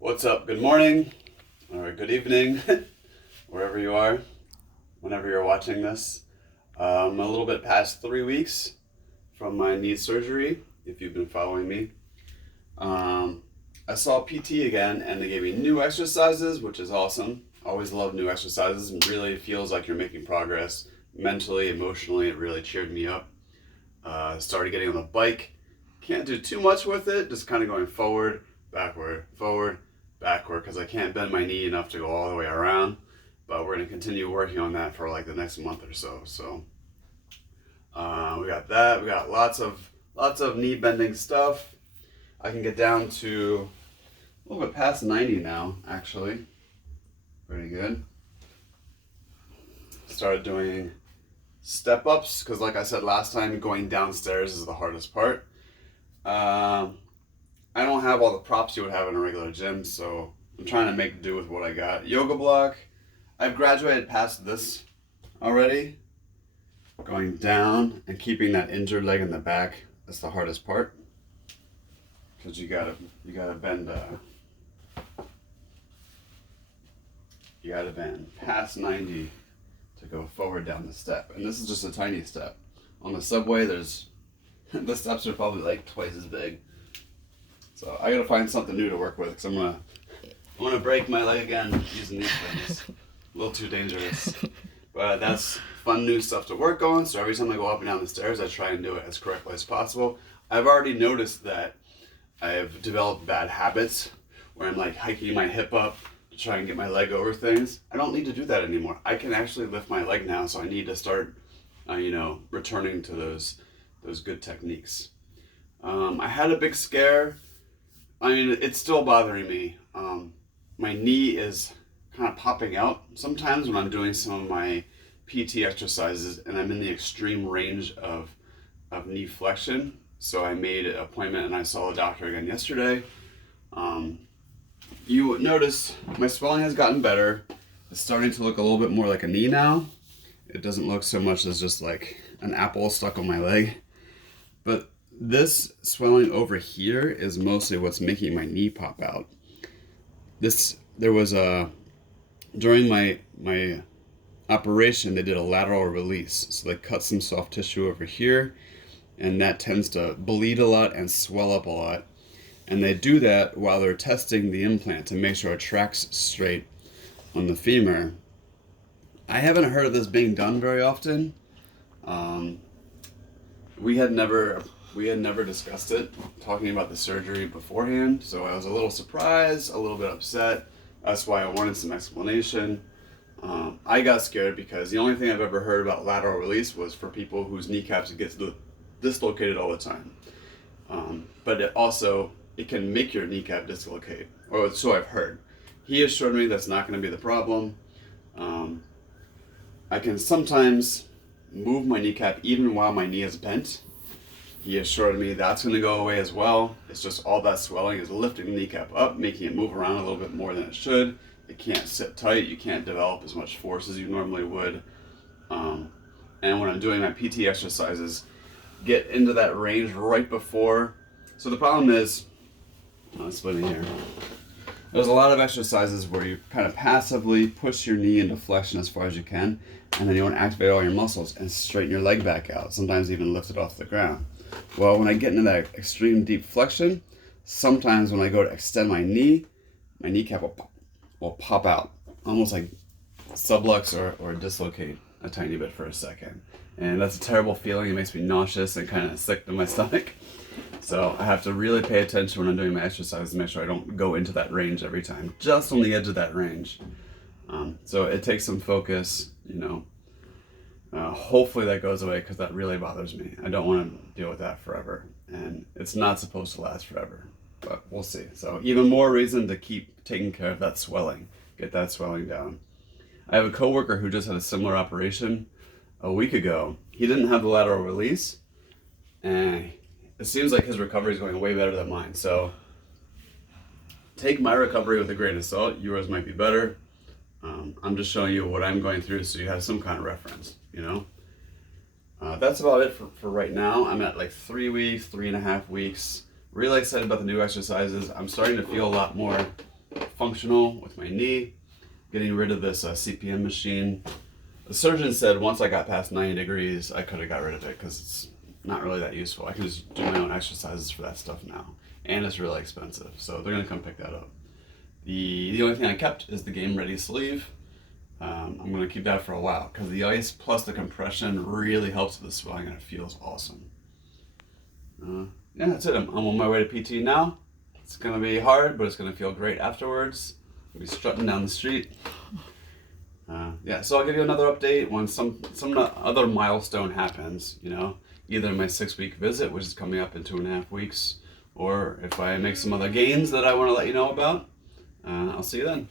What's up? Good morning or good evening, wherever you are, whenever you're watching this. I'm a little bit past 3 weeks from my knee surgery, if you've been following me. I saw PT again and they gave me new exercises, which is awesome. I always love new exercises and really feels like you're making progress mentally, emotionally. It really cheered me up. Started getting on the bike. Can't do too much with it, just kind of going forward, backward, because I can't bend my knee enough to go all the way around. But we're going to continue working on that for like the next month or so. So we got that. We got lots of knee bending stuff. I can get down to a little bit past 90 now, actually. Pretty good. Started doing step ups because, like I said last time, going downstairs is the hardest part. I don't have all the props you would have in a regular gym, so I'm trying to make do with what I got. Yoga block. I've graduated past this already. Going down and keeping that injured leg in the back. That's the hardest part. Because you gotta bend. You gotta bend past 90 to go forward down the step, and this is just a tiny step. On the subway, there's the steps are probably like twice as big. So I gotta find something new to work with because I'm gonna break my leg again using these things. A little too dangerous, but that's fun new stuff to work on. So every time I go up and down the stairs, I try and do it as correctly as possible. I've already noticed that I've developed bad habits where I'm like hiking my hip up to try and get my leg over things. I don't need to do that anymore. I can actually lift my leg now, so I need to start, returning to those good techniques. I had a big scare. I mean, it's still bothering me. My knee is kind of popping out sometimes when I'm doing some of my PT exercises and I'm in the extreme range of knee flexion. So I made an appointment and I saw a doctor again yesterday. You would notice my swelling has gotten better. It's starting to look a little bit more like a knee now. It doesn't look so much as just like an apple stuck on my leg. But this swelling over here is mostly what's making my knee pop out. There was during my operation, they did a lateral release. So they cut some soft tissue over here, and that tends to bleed a lot and swell up a lot. And they do that while they're testing the implant to make sure it tracks straight on the femur. I haven't heard of this being done very often. We had never discussed it, talking about the surgery beforehand, so I was a little surprised, a little bit upset. That's why I wanted some explanation. I got scared because the only thing I've ever heard about lateral release was for people whose kneecaps get dislocated all the time. But it can make your kneecap dislocate, or so I've heard. He assured me that's not going to be the problem. I can sometimes move my kneecap even while my knee is bent. He assured me that's going to go away as well. It's just all that swelling is lifting the kneecap up, making it move around a little bit more than it should. It can't sit tight. You can't develop as much force as you normally would. And when I'm doing my PT exercises, get into that range right before. So the problem is, let's split it here. There's a lot of exercises where you kind of passively push your knee into flexion as far as you can, and then you want to activate all your muscles and straighten your leg back out, sometimes even lift it off the ground. Well, when I get into that extreme deep flexion, sometimes when I go to extend my knee, my kneecap will pop out, almost like sublux or dislocate a tiny bit for a second. And that's a terrible feeling. It makes me nauseous and kind of sick to my stomach. So I have to really pay attention when I'm doing my exercises to make sure I don't go into that range every time, just on the edge of that range. So it takes some focus, hopefully that goes away because that really bothers me. I don't want to deal with that forever, and it's not supposed to last forever, but we'll see. So even more reason to keep taking care of that swelling, get that swelling down. I have a coworker who just had a similar operation a week ago. He didn't have the lateral release, and it seems like his recovery is going way better than mine. So take my recovery with a grain of salt. Yours might be better. I'm just showing you what I'm going through so you have some kind of reference, That's about it for right now. I'm at like 3 weeks, 3.5 weeks. Really excited about the new exercises. I'm starting to feel a lot more functional with my knee, getting rid of this CPM machine. The surgeon said once I got past 90 degrees, I could have got rid of it because it's not really that useful. I can just do my own exercises for that stuff now, and it's really expensive, so they're gonna come pick that up. The only thing I kept is the game ready sleeve. I'm gonna keep that for a while because the ice plus the compression really helps with the swelling and it feels awesome. Yeah, that's it. I'm on my way to PT now. It's gonna be hard, but it's gonna feel great afterwards. I'll be strutting down the street. Yeah, so I'll give you another update when some other milestone happens, you know, either my 6-week visit, which is coming up in 2.5 weeks, or if I make some other gains that I want to let you know about. I'll see you then.